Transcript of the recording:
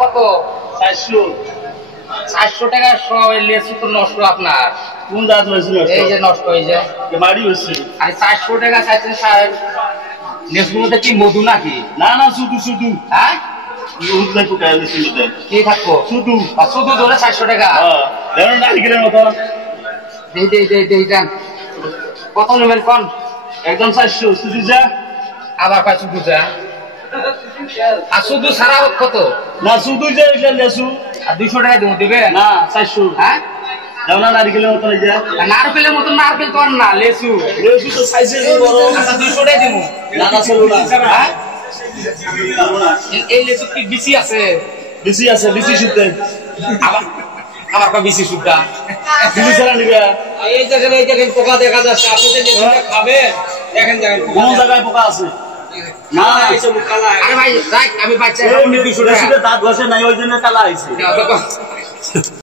কত 400 টাকা লেচু তো নষ্ট আপনার। কোন দাঁত লইছিল? এই যে নষ্ট হয়ে যায় মারি হচ্ছে। আর 400 টাকা চাইছেন লেচুর মধ্যে কি মধু নাকি? না না শুধু শুধু। হ্যাঁ কি থাকবো? শুধু শুধু ধরে 400 টাকা। নারিকেলের মতো কত নেবেন কোন? একদম 400 শুধু যা। আবার পাই শুধু যা। আর শুধু সারা কত? না শুধু যে এটা লেচু। আর 200 টাকা দিব দিবে না 400। হ্যাঁ দাও না নারিকেলের মতো এই যে। নারকেলের মতো নারকেল তো না লেচু। লেচু তো সাইজে বড়। আচ্ছা 200 টাকা দিব। না না চলো না। হ্যাঁ এই লেচু কি বিসি আছে? বিসি আছে, বিসি শুদ্ধ। আমার কো বিসি শুদ্ধ। বিসি ছাড়া নিবে। এই দেখেন পোকা দেখা যাচ্ছে। আপনি যে লেচুটা খাবেন দেখেন কোন জায়গায় পোকা আছে? না এইসব কালা। আরে ভাই যাই আমি বাচ্চা 200 টাকা। দাঁত ঘষে নাই ওই জন্য কালা হইছে।